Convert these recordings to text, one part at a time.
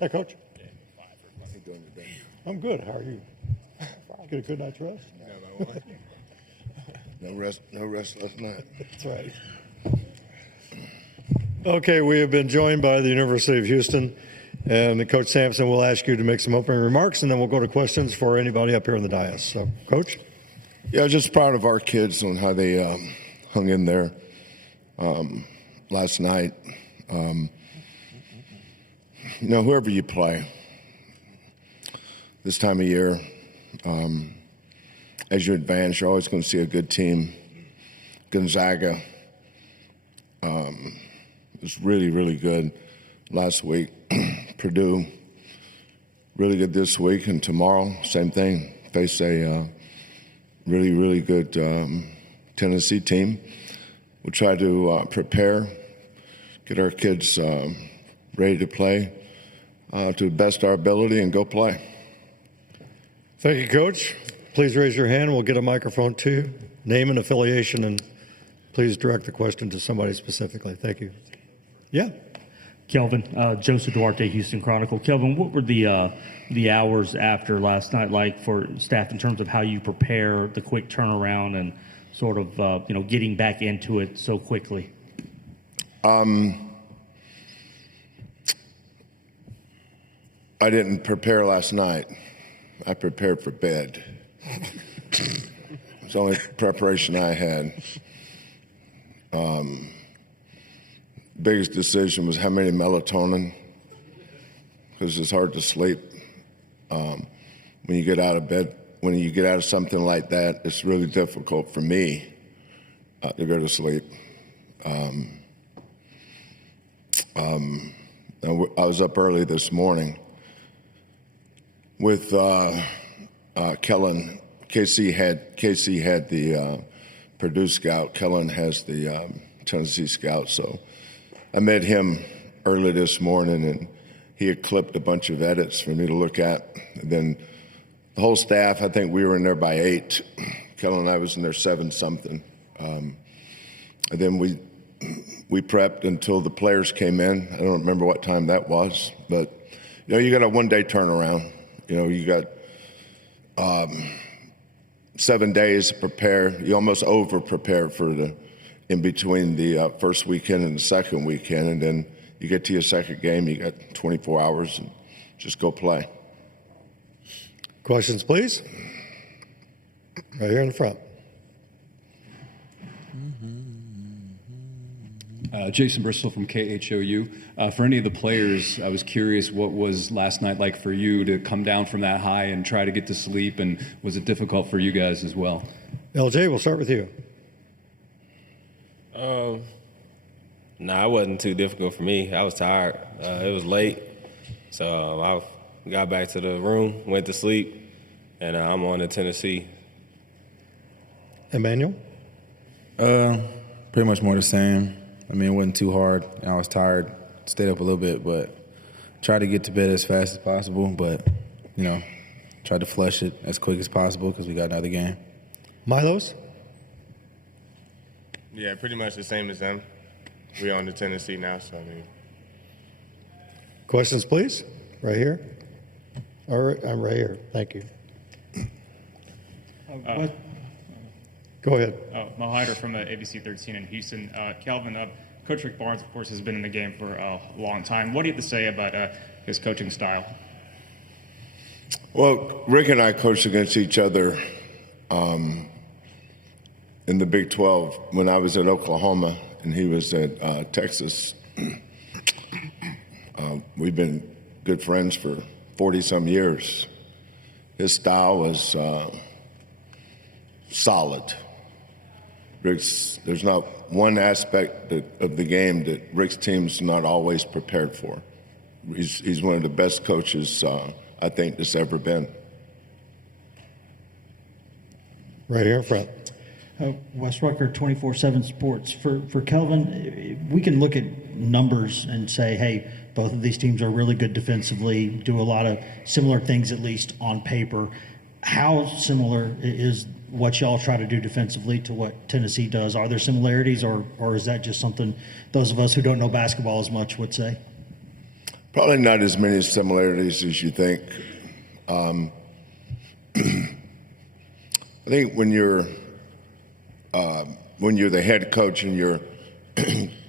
Hi, Coach. I'm good. How are you? Get a good night's rest? No rest last night. That's right. Okay, we have been joined by the University of Houston, and Coach Sampson will ask you to make some opening remarks, and then we'll go to questions for anybody up here on the dais. So, Coach? Yeah, just proud of our kids on how they hung in there last night. Whoever you play this time of year, as you advance, you're always going to see a good team. Gonzaga was really, really good last week. Purdue, really good this week. And tomorrow, same thing. Face a really, really good Tennessee team. We'll try to prepare, get our kids ready to play to the best of our ability and go play. Thank you, Coach. Please raise your hand. We'll get a microphone to you. Name and affiliation, and please direct the question to somebody specifically. Thank you. Yeah. Kelvin, Joseph Duarte, Houston Chronicle. Kelvin, what were the hours after last night like for staff in terms of how you prepare the quick turnaround and sort of getting back into it so quickly? I didn't prepare last night. I prepared for bed. It's the only preparation I had. Biggest decision was how many melatonin, because it's hard to sleep when you get out of bed. When you get out of something like that, it's really difficult for me to go to sleep. I was up early this morning with Kellen. KC had the Purdue scout. Kellen has the Tennessee scout. So I met him early this morning, and he had clipped a bunch of edits for me to look at. And then the whole staff, I think we were in there by 8. Kellen and I was in there 7-something. And then we prepped until the players came in. I don't remember what time that was, but you got a one-day turnaround. You got 7 days to prepare. You almost over-prepare for the in between the first weekend and the second weekend, and then you get to your second game, you got 24 hours, and just go play. Questions, please? Right here in the front. Jason Bristol from KHOU. For any of the players, I was curious, what was last night like for you to come down from that high and try to get to sleep, and was it difficult for you guys as well? LJ, we'll start with you. Nah, it wasn't too difficult for me. I was tired. It was late, so I got back to the room, went to sleep, and I'm on to Tennessee. Emanuel? Pretty much more the same. I mean, it wasn't too hard. I was tired, stayed up a little bit, but tried to get to bed as fast as possible, but, tried to flush it as quick as possible because we got another game. Milos? Yeah, pretty much the same as them. We're on to Tennessee now, so I mean. Questions, please? Right here. All right, I'm right here. Thank you. Go ahead. Mo Hyder from ABC 13 in Houston. Kelvin, Coach Rick Barnes, of course, has been in the game for a long time. What do you have to say about his coaching style? Well, Rick and I coached against each other in the Big 12 when I was at Oklahoma and he was at Texas. We've been good friends for 40-some years. His style was solid. There's not one aspect of the game that Rick's team's not always prepared for. He's one of the best coaches I think that's ever been. Right here in front. Wes Rucker, 24/7 Sports. For Kelvin, we can look at numbers and say, hey, both of these teams are really good defensively, do a lot of similar things, at least on paper. How similar is what y'all try to do defensively to what Tennessee does? Are there similarities, or is that just something those of us who don't know basketball as much would say? Probably not as many similarities as you think. I think when you're the head coach and you're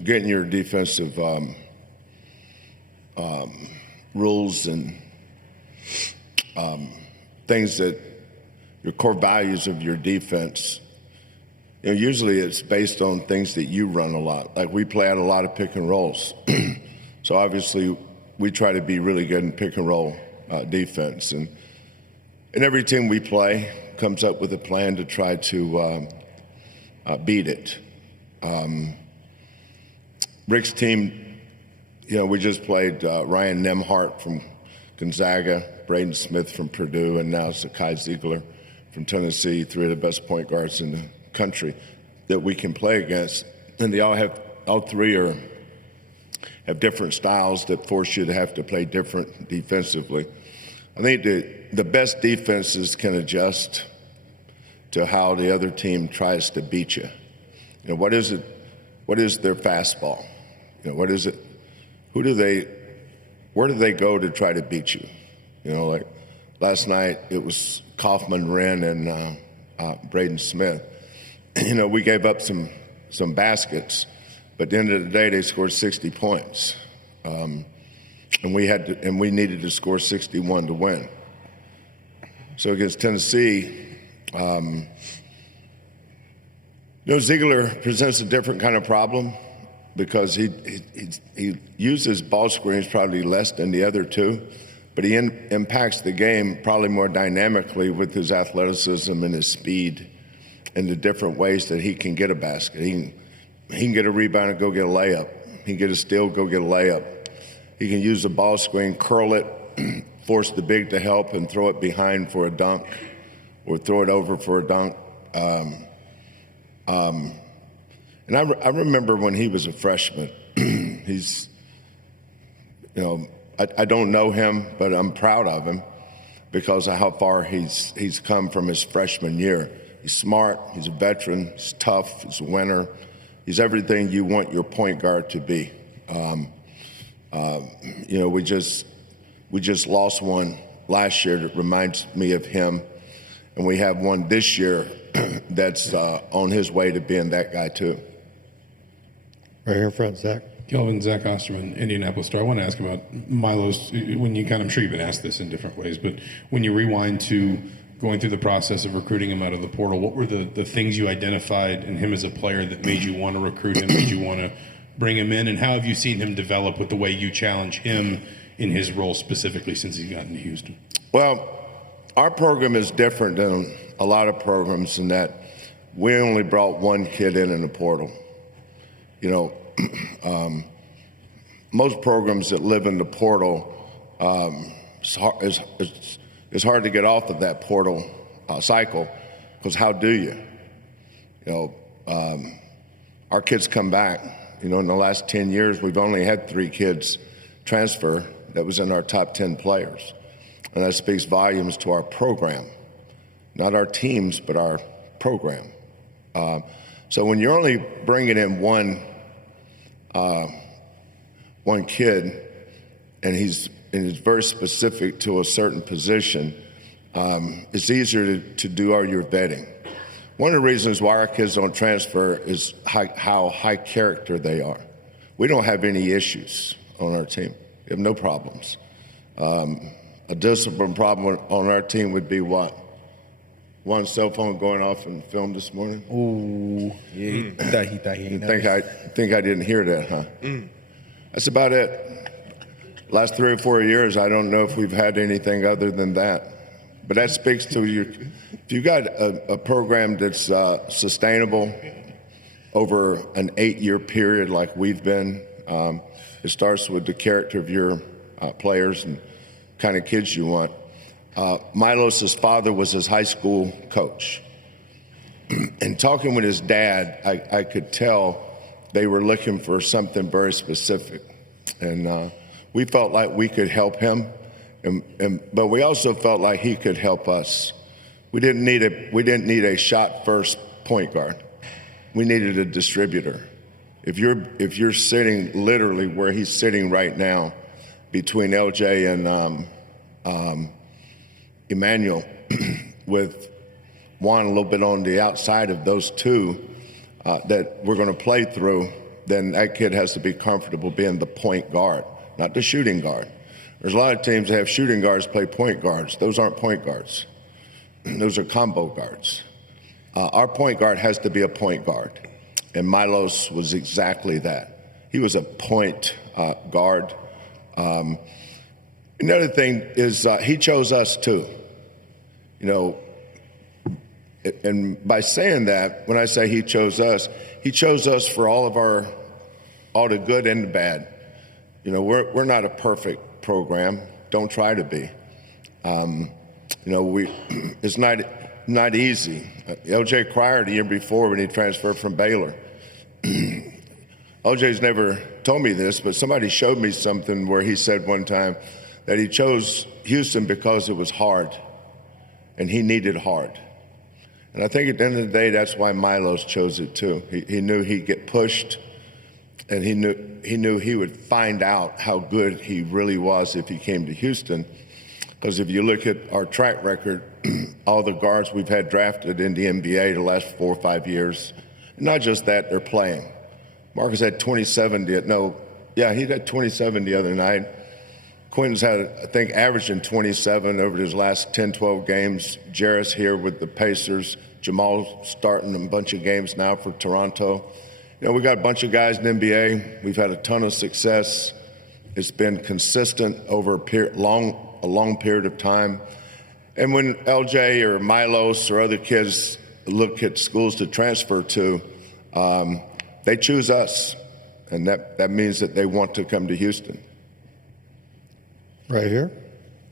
getting your defensive rules and things that your core values of your defense, usually it's based on things that you run a lot. Like we play out a lot of pick and rolls. So obviously we try to be really good in pick and roll defense. And every team we play comes up with a plan to try to beat it. Rick's team, we just played Ryan Nemhart from Gonzaga, Braden Smith from Purdue, and now Zakai Ziegler from Tennessee, three of the best point guards in the country that we can play against. And they all three have different styles that force you to have to play different defensively. I think the best defenses can adjust to how the other team tries to beat you. What is it? What is their fastball? What is it? Where do they go to try to beat you? Like last night it was Kaufman, Wren, and Braden Smith. We gave up some baskets, but at the end of the day they scored 60 points, and we needed to score 61 to win. So against Tennessee, Ziegler presents a different kind of problem because he uses ball screens probably less than the other two, but he impacts the game probably more dynamically with his athleticism and his speed and the different ways that he can get a basket. He can get a rebound and go get a layup. He can get a steal, go get a layup. He can use the ball screen, curl it, force the big to help and throw it behind for a dunk or throw it over for a dunk. And I remember when he was a freshman, I don't know him, but I'm proud of him because of how far he's come from his freshman year. He's smart, he's a veteran, he's tough, he's a winner. He's everything you want your point guard to be. We just lost one last year that reminds me of him, and we have one this year that's on his way to being that guy too. Right here in front, Zach. Kelvin, Zach Osterman, Indianapolis Star. I want to ask about Milos. I'm sure you've been asked this in different ways, but when you rewind to going through the process of recruiting him out of the portal, what were the things you identified in him as a player that made you want to recruit him, made you want to bring him in, and how have you seen him develop with the way you challenge him in his role specifically since he's gotten to Houston? Well, our program is different than a lot of programs in that we only brought one kid in the portal. Most programs that live in the portal, it's hard to get off of that portal cycle because how do you? Our kids come back. In the last 10 years, we've only had 3 kids transfer that was in our top 10 players. And that speaks volumes to our program, not our teams, but our program. So when you're only bringing in one kid, and he's very specific to a certain position, it's easier to do all your vetting. One of the reasons why our kids don't transfer is how high character they are. We don't have any issues on our team. We have no problems. A discipline problem on our team would be what? One cell phone going off in film this morning? Ooh, yeah, he thought he ain't think I didn't hear that, huh? That's about it. Last 3 or 4 years, I don't know if we've had anything other than that. But that speaks to if you got a program that's sustainable over an 8-year period like we've been, it starts with the character of your players and kind of kids you want. Milos' father was his high school coach. And talking with his dad, I could tell they were looking for something very specific. And we felt like we could help him, but we also felt like he could help us. We didn't need a shot first point guard. We needed a distributor. If you're sitting literally where he's sitting right now, between LJ and Emanuel, with Juan a little bit on the outside of those two that we're going to play through, then that kid has to be comfortable being the point guard, not the shooting guard. There's a lot of teams that have shooting guards play point guards. Those aren't point guards. Those are combo guards. Our point guard has to be a point guard, and Milos was exactly that. He was a point guard. Another thing is he chose us too. You know, and by saying that, when I say he chose us for all the good and the bad. You know, we're not a perfect program. Don't try to be. You know, it's not easy. LJ Cryer the year before when he transferred from Baylor. LJ's never told me this, but somebody showed me something where he said one time that he chose Houston because it was hard, and he needed hard. And I think at the end of the day, that's why Milos chose it too. He knew he'd get pushed, and he knew he would find out how good he really was if he came to Houston. Because if you look at our track record, all the guards we've had drafted in the NBA the last 4 or 5 years, not just that, they're playing. Marcus had 27. He had 27 the other night. Quentin's had, I think, averaging 27 over his last 10, 12 games. Jarris here with the Pacers. Jamal starting a bunch of games now for Toronto. You know, we got a bunch of guys in the NBA. We've had a ton of success. It's been consistent over a long period of time. And when LJ or Milos or other kids look at schools to transfer to, they choose us. And that means that they want to come to Houston. Right here.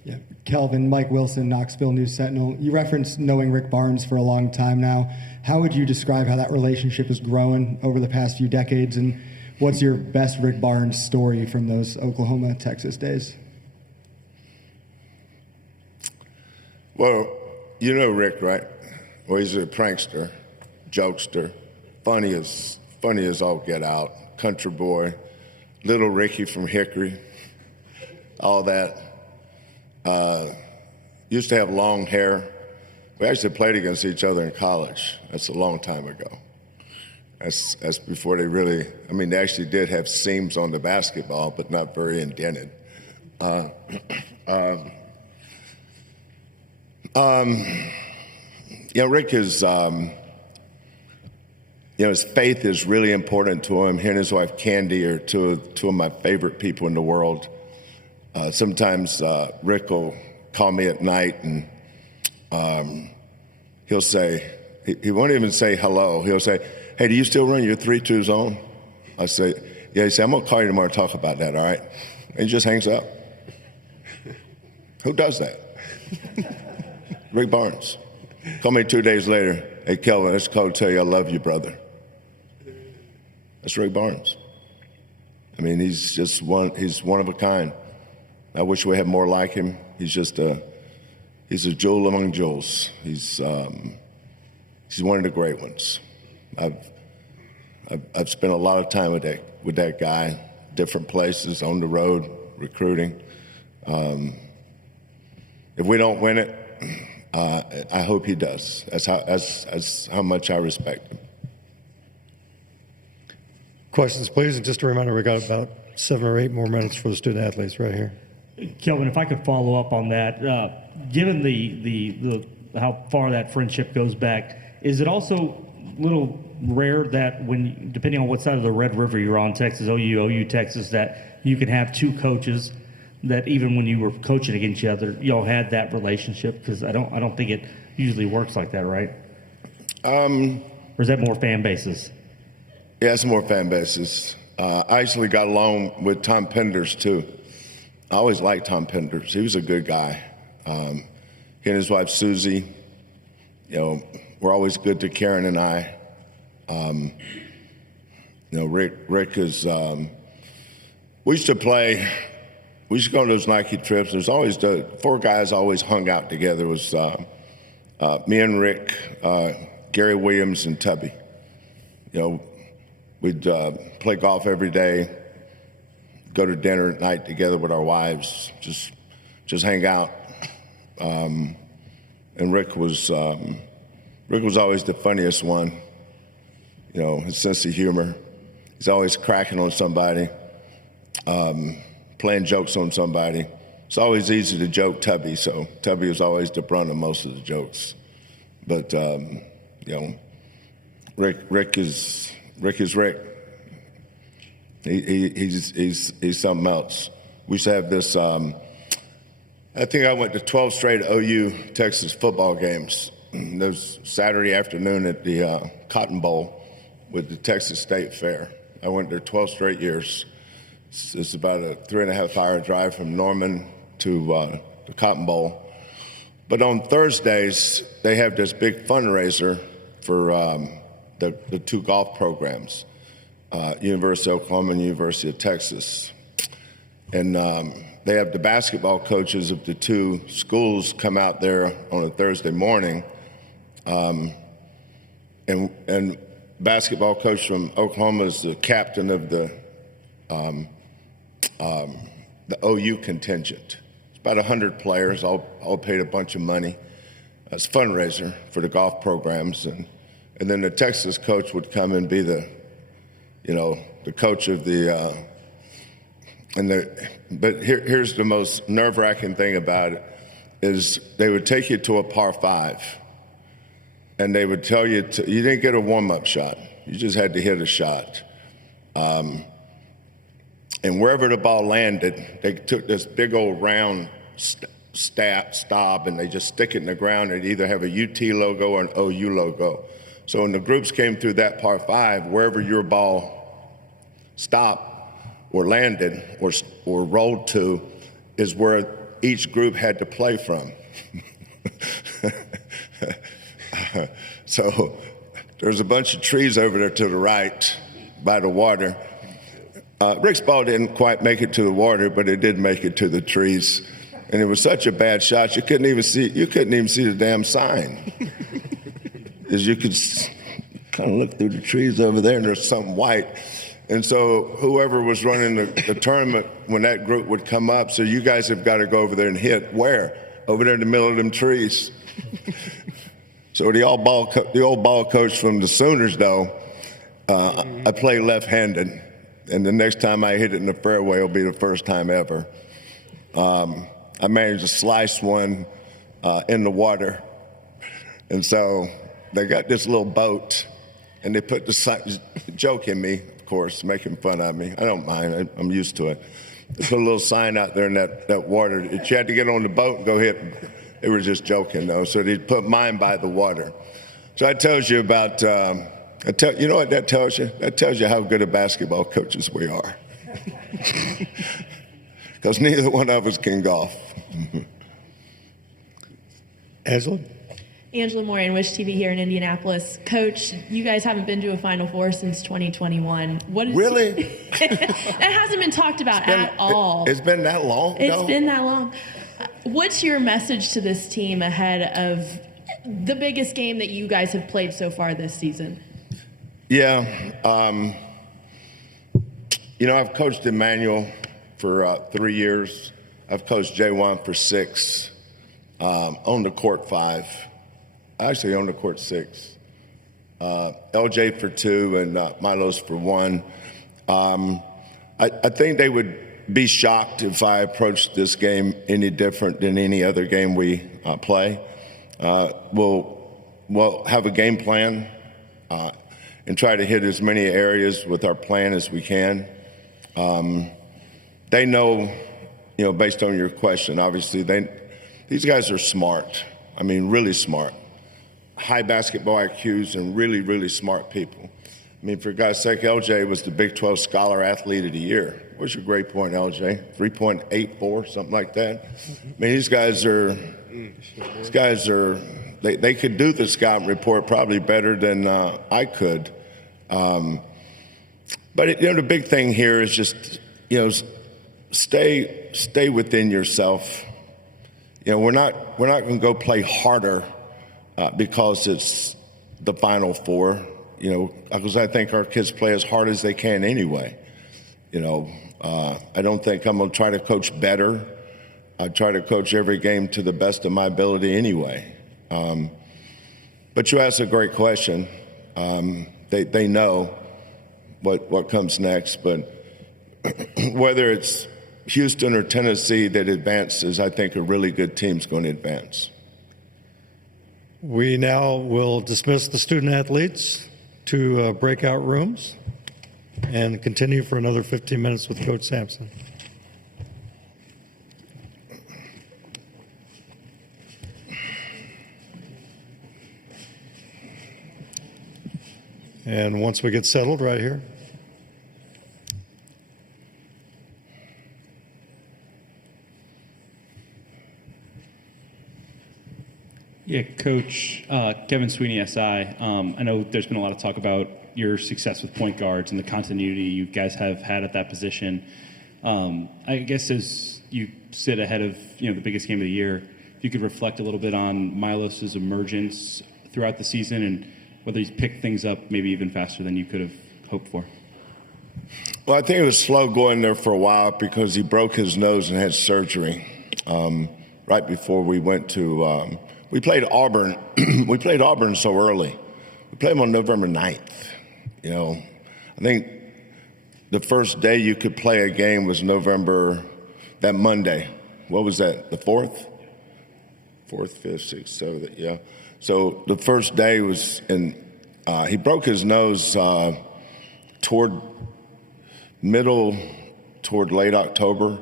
Yeah. Kelvin, Mike Wilson, Knoxville News Sentinel. You referenced knowing Rick Barnes for a long time now. How would you describe how that relationship has grown over the past few decades, and what's your best Rick Barnes story from those Oklahoma, Texas days? Well, you know Rick, right? Well, he's a prankster, jokester, funny as all get out, country boy, little Ricky from Hickory, all that. Used to have long hair. We actually played against each other in college. That's a long time ago. That's before they really, they actually did have seams on the basketball, but not very indented. Rick is, his faith is really important to him. He and his wife Candy are two of my favorite people in the world. Sometimes Rick will call me at night and he'll say, he won't even say hello. He'll say, "Hey, do you still run your 3-2 zone?" I say, "Yeah." He said, "I'm going to call you tomorrow to talk about that, all right?" And he just hangs up. Who does that? Rick Barnes. Call me 2 days later. "Hey, Kelvin, let's call to tell you I love you, brother." That's Rick Barnes. He's just he's one of a kind. I wish we had more like him. He's a jewel among jewels. He's one of the great ones. I've spent a lot of time with that guy, different places, on the road, recruiting. If we don't win it, I hope he does. That's how much I respect him. Questions, please. And just a reminder, we got about 7 or 8 more minutes for the student athletes right here. Kelvin, if I could follow up on that, given the how far that friendship goes back, is it also a little rare that when, depending on what side of the Red River you're on, Texas, OU, Texas, that you can have 2 coaches that even when you were coaching against each other, y'all had that relationship? Because I don't think it usually works like that, right? Or is that more fan bases? Yeah, it's more fan bases. I actually got along with Tom Penders too. I always liked Tom Penders. He was a good guy. He and his wife Susie, were always good to Karen and I. Rick is. We used to play. We used to go on those Nike trips. There's always 4 guys always hung out together. It was me and Rick, Gary Williams, and Tubby. We'd play golf every day, go to dinner at night together with our wives, just hang out. And Rick was always the funniest one. You know, his sense of humor. He's always cracking on somebody, playing jokes on somebody. It's always easy to joke Tubby, so Tubby was always the brunt of most of the jokes. But you know, Rick is Rick. He's something else. We used to have this. I think I went to 12 straight OU Texas football games. There was Saturday afternoon at the Cotton Bowl with the Texas State Fair. I went there 12 straight years. It's about a 3.5-hour drive from Norman to the Cotton Bowl. But on Thursdays, they have this big fundraiser for the two golf programs, University of Oklahoma and University of Texas. And they have the basketball coaches of the two schools come out there on a Thursday morning. And basketball coach from Oklahoma is the captain of the OU contingent. It's about 100 players, all paid a bunch of money. It's a fundraiser for the golf programs. And then the Texas coach would come and be the coach of the but here's the most nerve-wracking thing about it is they would take you to a par 5, and they would tell you you didn't get a warm-up shot. You just had to hit a shot. And wherever the ball landed, they took this big old round stop, and they just stick it in the ground. They'd either have a UT logo or an OU logo. So when the groups came through that par 5, wherever your ball stopped or landed or rolled to is where each group had to play from. So there's a bunch of trees over there to the right by the water. Rick's ball didn't quite make it to the water, but it did make it to the trees. And it was such a bad shot, you couldn't even see the damn sign. As you could kind of look through the trees over there, and there's something white. And so whoever was running the tournament, when that group would come up, so you guys have got to go over there and hit. Where? Over there in the middle of them trees. So the old ball coach from the Sooners, though, I play left-handed, and the next time I hit it in the fairway will be the first time ever. I managed to slice one in the water, and so they got this little boat, and they put the sign, joking me, of course, making fun of me. I don't mind. I'm used to it. They put a little sign out there in that water that you had to get on the boat and go hit. They were just joking, though. So they put mine by the water. So that tells you about, you know what that tells you? That tells you how good of basketball coaches we are. Because neither one of us can golf. Angela? Angela Moran, Wish TV here in Indianapolis. Coach, you guys haven't been to a Final Four since 2021. Really? That hasn't been talked about at all. It's been that long? It's been that long. What's your message to this team ahead of the biggest game that you guys have played so far this season? Yeah. I've coached Emanuel for 3 years. I've coached J1 for 6. On the court 5. Actually, on the court 6. LJ for 2 and Milos for 1. I think they would be shocked if I approached this game any different than any other game we play. We'll have a game plan and try to hit as many areas with our plan as we can. They know, based on your question, obviously, these guys are smart. I mean, really smart. High basketball IQs and really, really smart people. I mean, for God's sake, LJ was the Big 12 Scholar Athlete of the Year. What's your grade point, LJ? 3.84, something like that? I mean, these guys are, they could do the scouting report probably better than I could. But, the big thing here is just, stay within yourself. We're not going to go play harder because it's the Final Four, because I think our kids play as hard as they can anyway. I don't think I'm going to try to coach better. I try to coach every game to the best of my ability anyway. But you asked a great question. They know what comes next, but whether it's Houston or Tennessee that advances, I think a really good team's going to advance. We now will dismiss the student athletes to breakout rooms and continue for another 15 minutes with Coach Sampson. And once we get settled right here. Yeah, Coach, Kevin Sweeney, SI. I know there's been a lot of talk about your success with point guards and the continuity you guys have had at that position. I guess as you sit ahead of the biggest game of the year, if you could reflect a little bit on Milos' emergence throughout the season and whether he's picked things up maybe even faster than you could have hoped for. Well, I think it was slow going there for a while because he broke his nose and had surgery right before we went to we played Auburn. We played Auburn so early. We played them on November 9th. I think the first day you could play a game was that Monday. What was that, the 4th? 4th, 5th, 6th, 7th, yeah. So the first day was he broke his nose toward late October.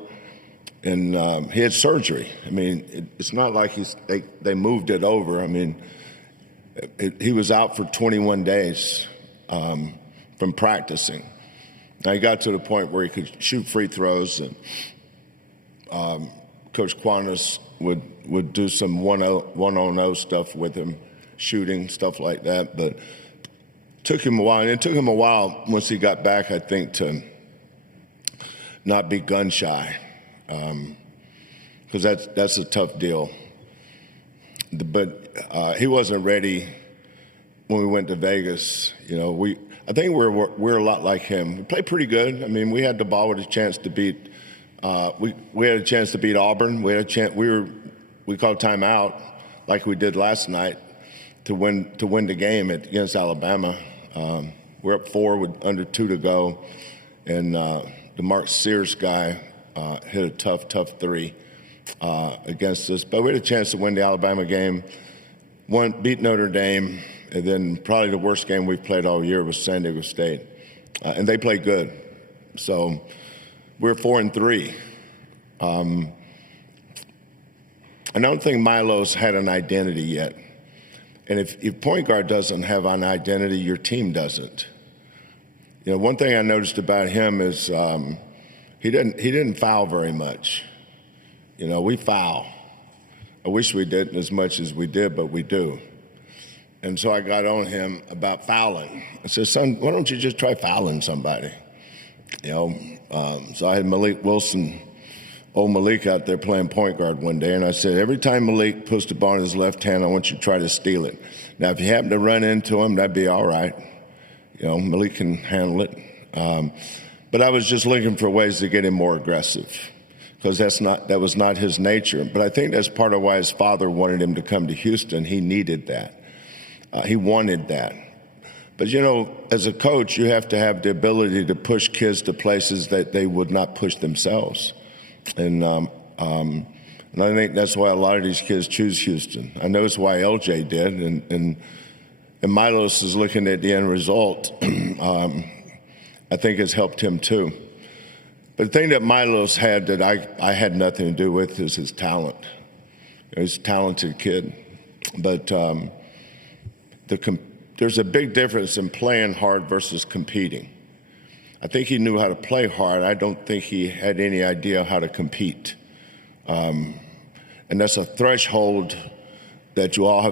And he had surgery. I mean, it's not like they moved it over. I mean, he was out for 21 days from practicing. Now he got to the point where he could shoot free throws, and Coach Quantas would do some 1-on-0 stuff with him, shooting, stuff like that. But it took him a while. And it took him a while once he got back, I think, to not be gun shy. Because that's a tough deal. But he wasn't ready when we went to Vegas. I think we're a lot like him. We played pretty good. I mean, we had the ball with a chance to beat. We had a chance to beat Auburn. We had a chance. We called timeout like we did last night to win the game against Alabama. We're up 4 with under 2 to go, and the Mark Sears guy hit a tough 3 against us. But we had a chance to win the Alabama game, beat Notre Dame, and then probably the worst game we've played all year was San Diego State. And they played good. So we're 4-3. I don't think Milos had an identity yet. And if point guard doesn't have an identity, your team doesn't. One thing I noticed about him is he didn't foul very much. We foul. I wish we didn't as much as we did, but we do. And so I got on him about fouling. I said, son, why don't you just try fouling somebody? So I had Malik Wilson, old Malik, out there playing point guard one day, and I said, every time Malik puts the ball in his left hand, I want you to try to steal it. Now, if you happen to run into him, that'd be all right. Malik can handle it. But I was just looking for ways to get him more aggressive because that was not his nature. But I think that's part of why his father wanted him to come to Houston. He needed that. He wanted that. But, as a coach, you have to have the ability to push kids to places that they would not push themselves. And I think that's why a lot of these kids choose Houston. I know it's why LJ did. And Milos is looking at the end result. I think has helped him too. But the thing that Milos had that I had nothing to do with is his talent. He's a talented kid. But there's a big difference in playing hard versus competing. I think he knew how to play hard. I don't think he had any idea how to compete. And that's a threshold that they all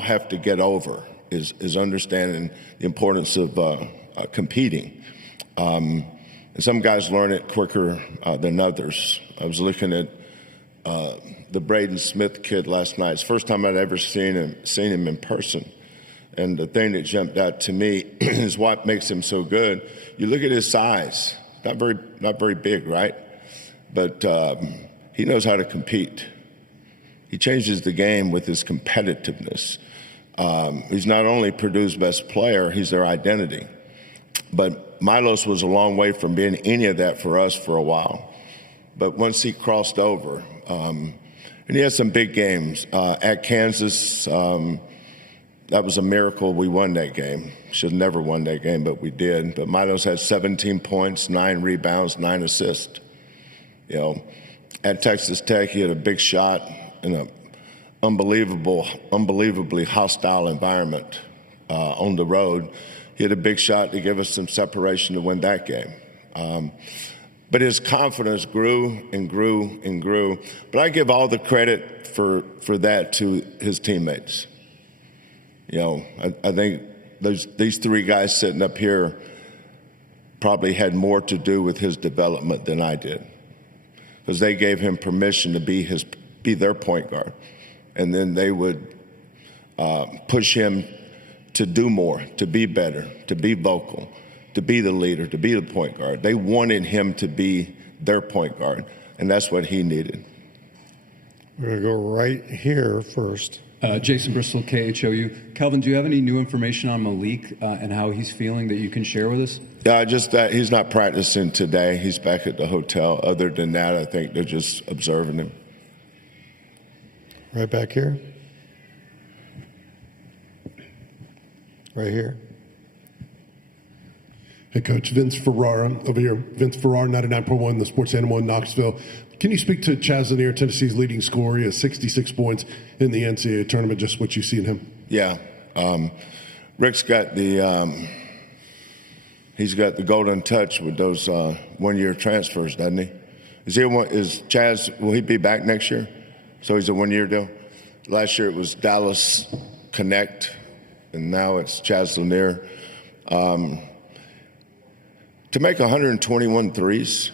have to get over is understanding the importance of competing. And some guys learn it quicker than others. I was looking at the Braden Smith kid last night. It's the first time I'd ever seen him in person. And the thing that jumped out to me is what makes him so good. You look at his size. not very big, right? But he knows how to compete. He changes the game with his competitiveness. He's not only Purdue's best player, he's their identity. But Milos was a long way from being any of that for us for a while. But once he crossed over, and he had some big games. At Kansas, that was a miracle we won that game. Should have never won that game, but we did. But Milos had 17 points, 9 rebounds, 9 assists. You know, at Texas Tech, he had a big shot in an unbelievably hostile environment on the road. He had a big shot to give us some separation to win that game. But his confidence grew and grew and grew. But I give all the credit for that to his teammates. You know, I think these 3 guys sitting up here probably had more to do with his development than I did, because they gave him permission to be their point guard, and then they would push him to do more, to be better, to be vocal, to be the leader, to be the point guard. They wanted him to be their point guard, and that's what he needed. We're going to go right here first. Jason Bristol, KHOU. Kelvin, do you have any new information on Malik and how he's feeling that you can share with us? Yeah, just that he's not practicing today. He's back at the hotel. Other than that, I think they're just observing him. Right back here. Right here. Hey, Coach. Vince Ferrara over here. Vince Ferrara, 99.1, the Sports Animal in Knoxville. Can you speak to Chaz Lanier, Tennessee's leading scorer? He has 66 points in the NCAA tournament. Just what you see in him. Yeah. Rick's got he's got the golden touch with those one-year transfers, doesn't he? Is Chaz, will he be back next year? So he's a one-year deal? Last year it was Dallas Connect, and now it's Chaz Lanier. To make 121 threes,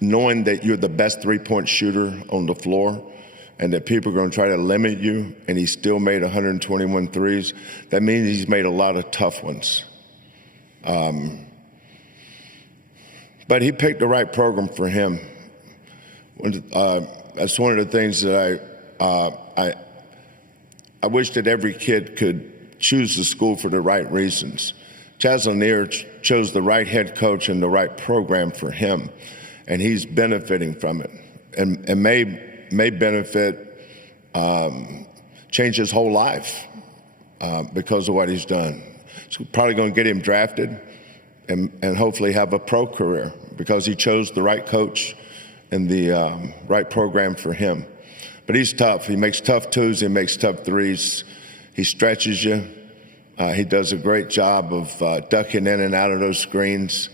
knowing that you're the best three-point shooter on the floor and that people are going to try to limit you, and he still made 121 threes, that means he's made a lot of tough ones. But he picked the right program for him. That's one of the things that I wish that every kid could choose the school for the right reasons. Chaz Lanier chose the right head coach and the right program for him, and he's benefiting from it, and may benefit, change his whole life because of what he's done. It's probably going to get him drafted and hopefully have a pro career because he chose the right coach and the right program for him. But he's tough. He makes tough twos. He makes tough threes. He stretches you. He does a great job of ducking in and out of those screens.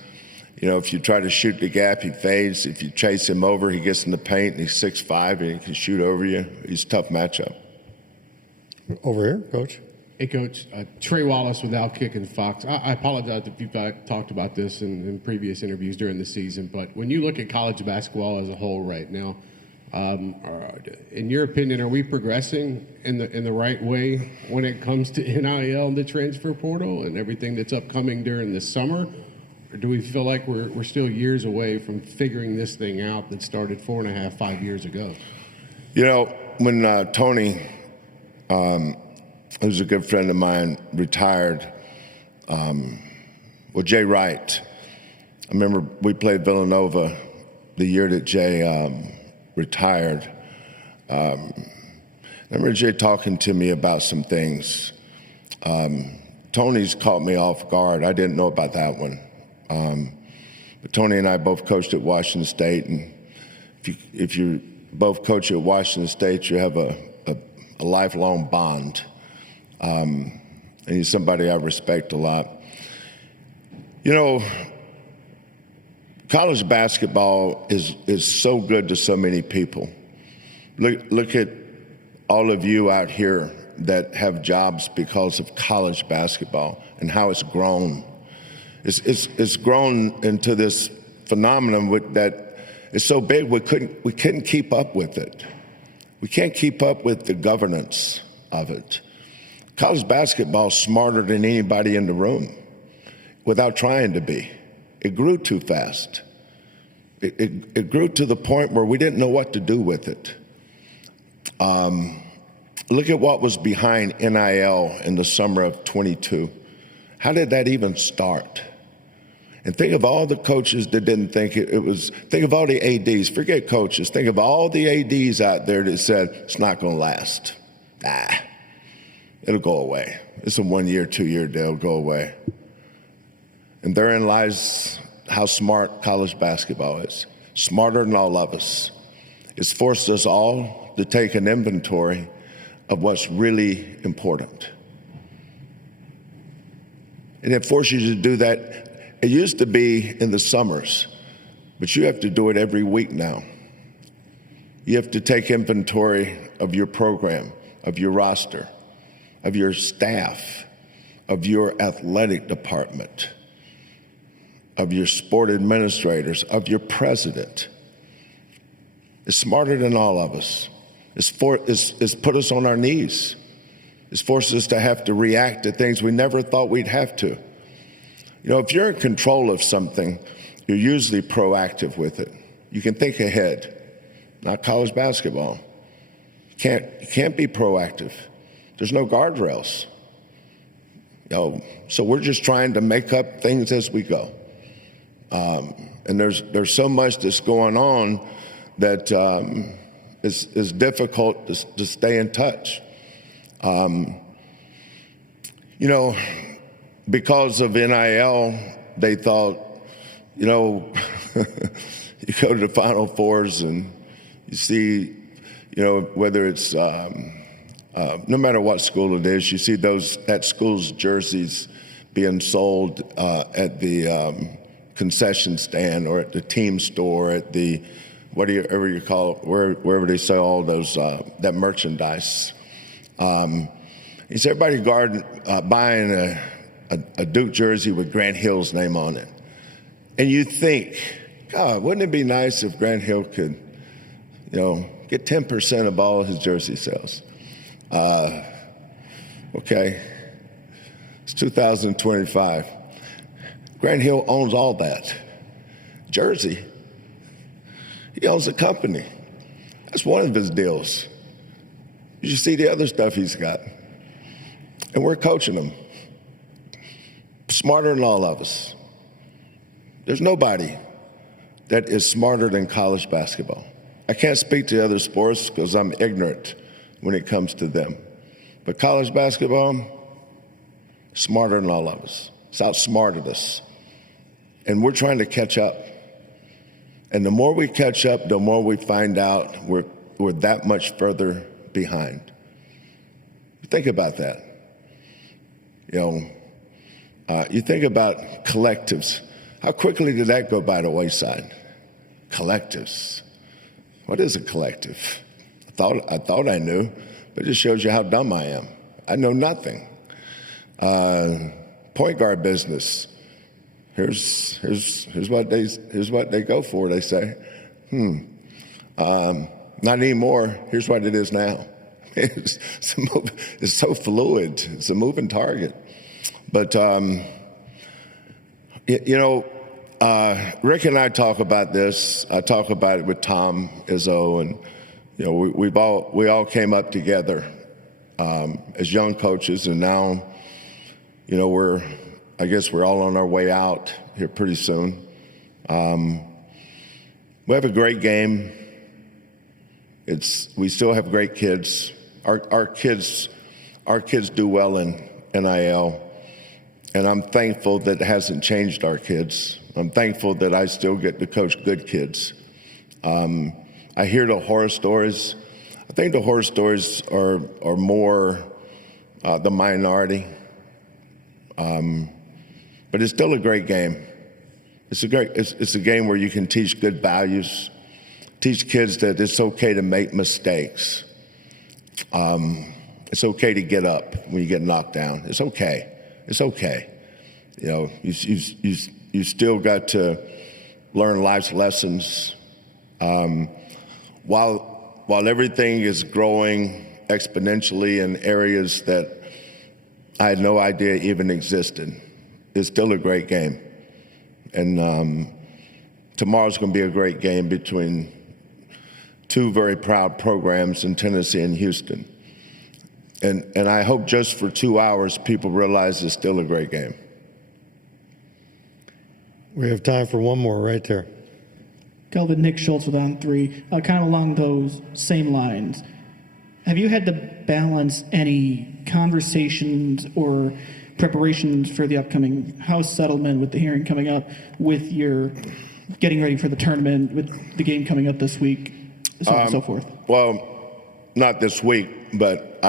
You know, if you try to shoot the gap, he fades. If you chase him over, he gets in the paint, and he's 6'5", and he can shoot over you. He's a tough matchup. Over here, Coach. Hey, Coach. Trey Wallace with Outkick and Fox. I apologize if you've talked about this in previous interviews during the season, but when you look at college basketball as a whole right now, in your opinion, are we progressing in the right way when it comes to NIL and the transfer portal and everything that's upcoming during the summer? Or do we feel like we're still years away from figuring this thing out that started 4.5, 5 years ago? You know, when Tony, who's a good friend of mine, retired, Jay Wright, I remember we played Villanova the year that Jay retired. I remember Jay talking to me about some things. Tony's caught me off guard. I didn't know about that one. But Tony and I both coached at Washington State, and if you both coach at Washington State, you have a lifelong bond. And he's somebody I respect a lot. You know, college basketball is so good to so many people. Look at all of you out here that have jobs because of college basketball and how it's grown. It's grown into this phenomenon that is so big we couldn't keep up with it. We can't keep up with the governance of it. College basketball is smarter than anybody in the room without trying to be. It grew too fast. It grew to the point where we didn't know what to do with it. Look at what was behind NIL in the summer of 22. How did that even start? And think of all the coaches that didn't think it was, think of all the ADs, forget coaches, think of all the ADs out there that said, it's not going to last. It'll go away. It's a 1 year, 2 year deal, go away. And therein lies how smart college basketball is, smarter than all of us. It's forced us all to take an inventory of what's really important. And it forces you to do that. It used to be in the summers, but you have to do it every week now. You have to take inventory of your program, of your roster, of your staff, of your athletic department, of your sport administrators, of your president. It's smarter than all of us. It's put us on our knees. It's forced us to have to react to things we never thought we'd have to. You know, if you're in control of something, you're usually proactive with it. You can think ahead. Not college basketball. You can't be proactive. There's no guardrails. So we're just trying to make up things as we go. And there's so much that's going on that is difficult to stay in touch. You know, because of NIL, they thought, you know, you go to the Final Fours and you see, you know, whether it's no matter what school it is, you see that school's jerseys being sold at the concession stand or at the team store, at the whatever you call it, wherever they sell all those that merchandise. Is everybody buying a Duke jersey with Grant Hill's name on it? And you think, God, wouldn't it be nice if Grant Hill could, you know, get 10% of all his jersey sales? Okay, it's 2025. Grant Hill owns all that. Jersey. He owns a company. That's one of his deals. You should see the other stuff he's got. And we're coaching him. Smarter than all of us. There's nobody that is smarter than college basketball. I can't speak to other sports because I'm ignorant when it comes to them. But college basketball, smarter than all of us. It's outsmarted us. And we're trying to catch up. And the more we catch up, the more we find out we're that much further behind. Think about that. You know, you think about collectives. How quickly did that go by the wayside? Collectives. What is a collective? I thought I knew, but it just shows you how dumb I am. I know nothing. Point guard business. Here's what they go for. They say, not anymore. Here's what it is now. It's so fluid. It's a moving target. But you know, Rick and I talk about this. I talk about it with Tom Izzo, and you know, we all came up together as young coaches, and now, you know, I guess we're all on our way out here pretty soon. We have a great game. We still have great kids. Our kids do well in NIL, and I'm thankful that it hasn't changed our kids. I'm thankful that I still get to coach good kids. I hear the horror stories. I think the horror stories are more the minority, but it's still a great game. It's a game where you can teach good values, teach kids that it's okay to make mistakes. It's okay to get up when you get knocked down. It's okay. It's okay. You know, you still got to learn life's lessons. While everything is growing exponentially in areas that I had no idea even existed, it's still a great game. And tomorrow's going to be a great game between two very proud programs in Tennessee and Houston. And I hope just for 2 hours people realize it's still a great game. We have time for one more right there. Kelvin, Nick Schultz with On 3. Kind of along those same lines. Have you had to balance any conversations or preparations for the upcoming House settlement with the hearing coming up, with your getting ready for the tournament, with the game coming up this week, so on and so forth? Well, not this week, but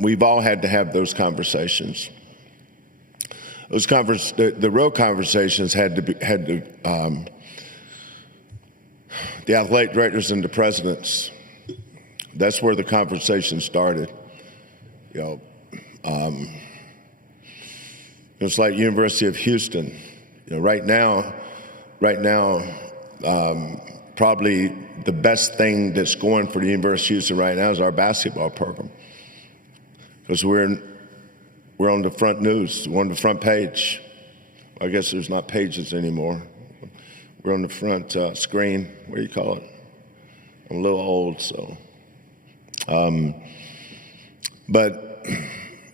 we've all had to have those conversations. The real conversations had to the athletic directors and the presidents. That's where the conversation started. It's like University of Houston. Right now, probably the best thing that's going for the University of Houston right now is our basketball program, because we're on the front news, we're on the front page. I guess there's not pages anymore. We're on the front screen. What do you call it? I'm a little old, so. But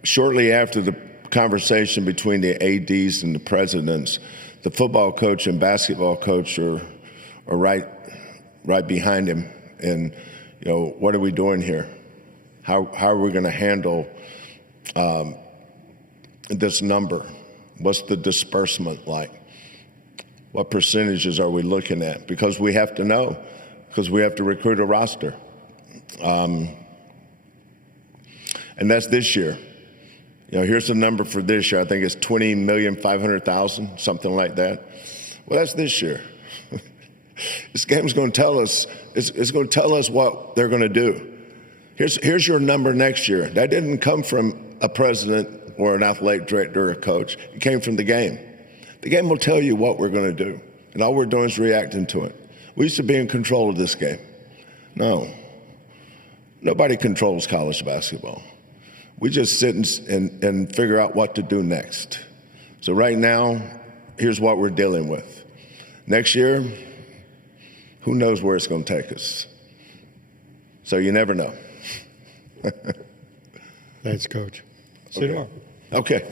shortly after the conversation between the ADs and the presidents, the football coach and basketball coach are right behind him. And, what are we doing here? How are we going to handle this number? What's the disbursement like? What percentages are we looking at? Because we have to know, because we have to recruit a roster. And that's this year. Here's the number for this year. I think it's $20,500,000, something like that. Well, that's this year. This game's going to tell us. It's going to tell us what they're going to do. Here's your number next year. That didn't come from a president or an athletic director or a coach. It came from the game. The game will tell you what we're going to do, and all we're doing is reacting to it. We used to be in control of this game. No. Nobody controls college basketball. We just sit and figure out what to do next. So right now, here's what we're dealing with. Next year, who knows where it's going to take us? So you never know. Thanks, Coach. Sit down. Okay.